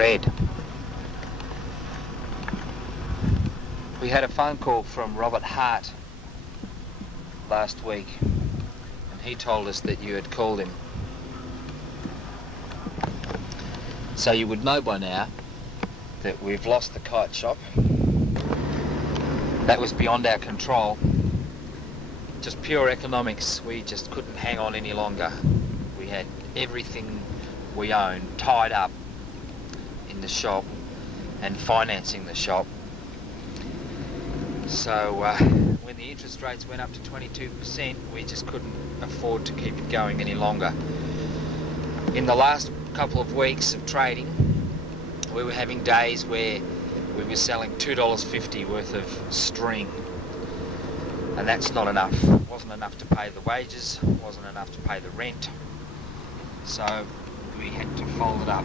red. We had a phone call from Robert Hart last week, and he told us that you had called him. So you would know by now that we've lost the kite shop. That was beyond our control. Just pure economics. We just couldn't hang on any longer. We had everything we owned tied up in the shop and financing the shop. So when the interest rates went up to 22%, we just couldn't afford to keep it going any longer. In the last couple of weeks of trading, we were having days where we were selling $2.50 worth of string, and that's not enough. It wasn't enough to pay the wages, wasn't enough to pay the rent, so we had to fold it up.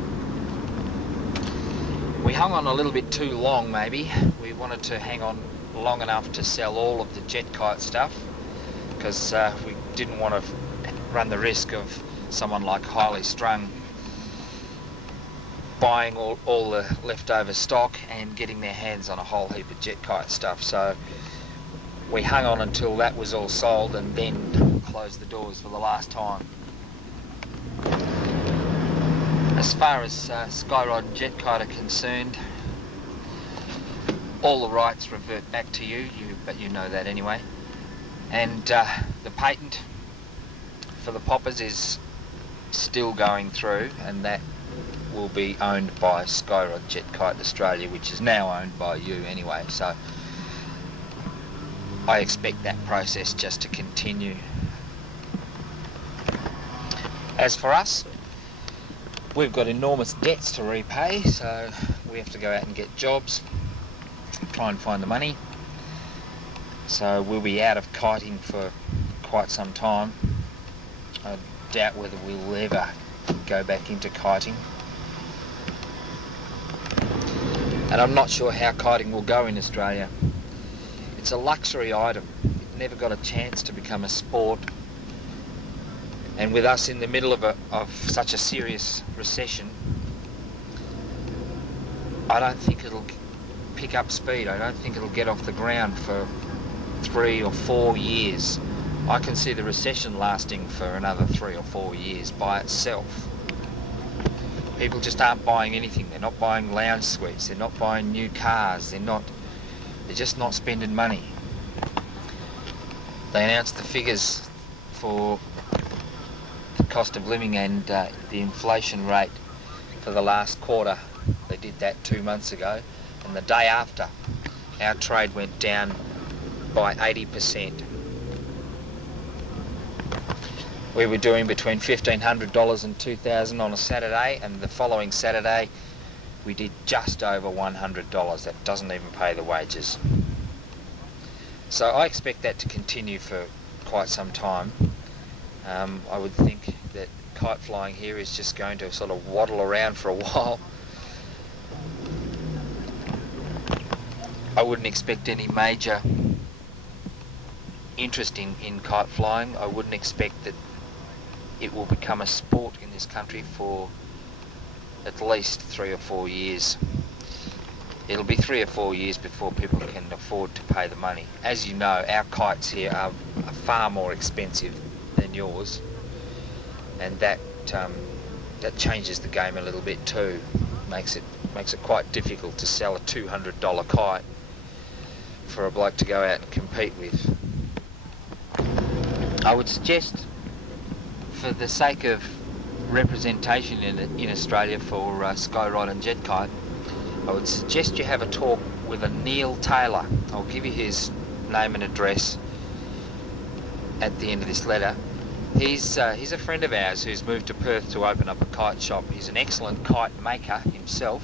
We hung on a little bit too long, maybe. We wanted to hang on long enough to sell all of the jet kite stuff, because we didn't want to run the risk of someone like Highly Strung buying all the leftover stock and getting their hands on a whole heap of jet kite stuff. So we hung on until that was all sold and then closed the doors for the last time. As far as Skyrod and jet kite are concerned, all the rights revert back to you, but you know that anyway. And the patent for the poppers is still going through, and that will be owned by Skyrod Jet Kite Australia, which is now owned by you anyway. So I expect that process just to continue. As for us, we've got enormous debts to repay, so we have to go out and get jobs, try and find the money. So we'll be out of kiting for quite some time. I doubt whether we'll ever go back into kiting. And I'm not sure how kiting will go in Australia. It's a luxury item. It never got a chance to become a sport. And with us in the middle of such a serious recession, I don't think it'll pick up speed. I don't think it'll get off the ground for 3 or 4 years. I can see the recession lasting for another 3 or 4 years by itself. People just aren't buying anything. They're not buying lounge suites. They're not buying new cars. They're just not spending money. They announced the figures for the cost of living and the inflation rate for the last quarter. They did that 2 months ago, and the day after, our trade went down by 80%. We were doing between $1,500 and $2,000 on a Saturday, and the following Saturday we did just over $100. That doesn't even pay the wages. So I expect that to continue for quite some time. I would think that kite flying here is just going to sort of waddle around for a while. I wouldn't expect any major interest in kite flying. I wouldn't expect that it will become a sport in this country for at least 3 or 4 years. It'll be 3 or 4 years before people can afford to pay the money. As you know, our kites here are far more expensive than yours, and that changes the game a little bit too. Makes it quite difficult to sell a $200 kite for a bloke to go out and compete with. I would suggest, for the sake of representation in Australia for Skyrod and jet kite, I would suggest you have a talk with a Neil Taylor. I'll give you his name and address at the end of this letter. He's a friend of ours who's moved to Perth to open up a kite shop. He's an excellent kite maker himself,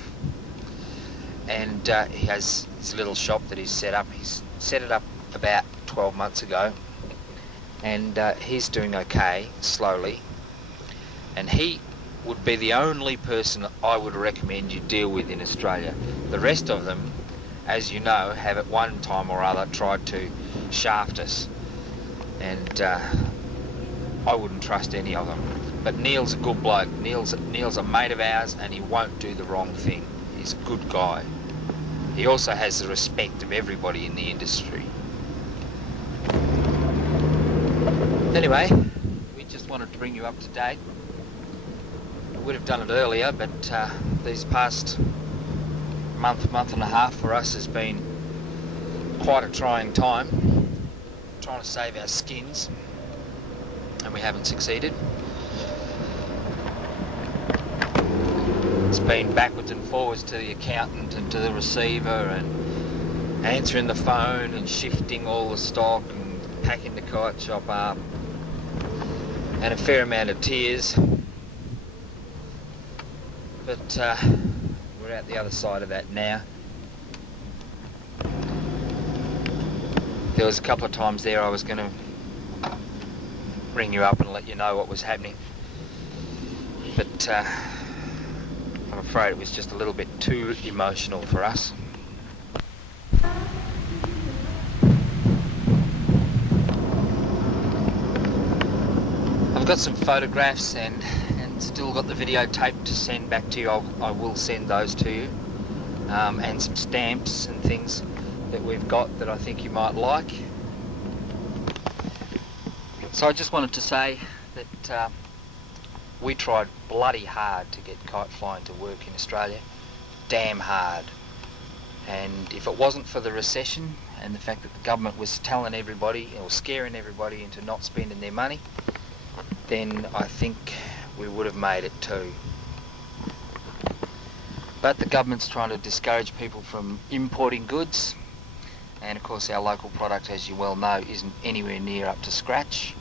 and he has his little shop that he's set up. He's set it up about 12 months ago, and he's doing okay, slowly, and he would be the only person I would recommend you deal with in Australia. The rest of them, as you know, have at one time or other tried to shaft us, and I wouldn't trust any of them. But Neil's a good bloke. Neil's a mate of ours, and he won't do the wrong thing. He's a good guy. He also has the respect of everybody in the industry. Anyway, we just wanted to bring you up to date. I would have done it earlier, but these past month and a half for us has been quite a trying time, trying to save our skins, and we haven't succeeded. It's been backwards and forwards to the accountant and to the receiver, and answering the phone and shifting all the stock and packing the kite shop up, and a fair amount of tears. But we're out the other side of that now. There was a couple of times there I was going to ring you up and let you know what was happening, but I'm afraid it was just a little bit too emotional for us. I've got some photographs and still got the videotape to send back to you. I will send those to you, and some stamps and things that we've got that I think you might like. So I just wanted to say that we tried bloody hard to get kite flying to work in Australia, damn hard. And if it wasn't for the recession and the fact that the government was telling everybody or scaring everybody into not spending their money, then I think we would have made it too. But the government's trying to discourage people from importing goods, and of course our local product, as you well know, isn't anywhere near up to scratch,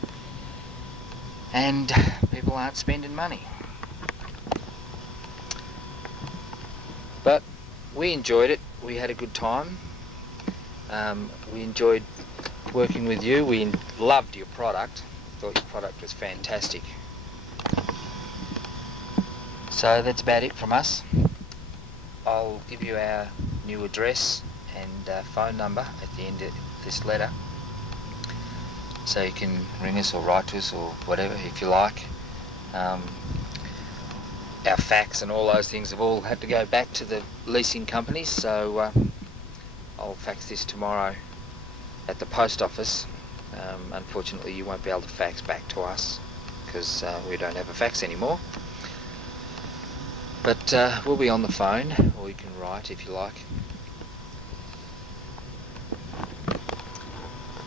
and people aren't spending money. But we enjoyed it. We had a good time. We enjoyed working with you. We loved your product. Thought your product was fantastic. So that's about it from us. I'll give you our new address and phone number at the end of this letter, so you can ring us or write to us or whatever if you like. Our fax and all those things have all had to go back to the leasing companies, so I'll fax this tomorrow at the post office. Unfortunately you won't be able to fax back to us because we don't have a fax anymore, but we'll be on the phone, or you can write if you like.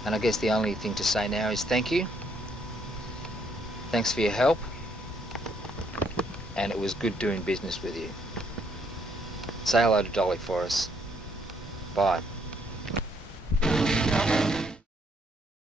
And I guess the only thing to say now is thank you. Thanks for your help, and it was good doing business with you. Say hello to Dolly for us. Bye.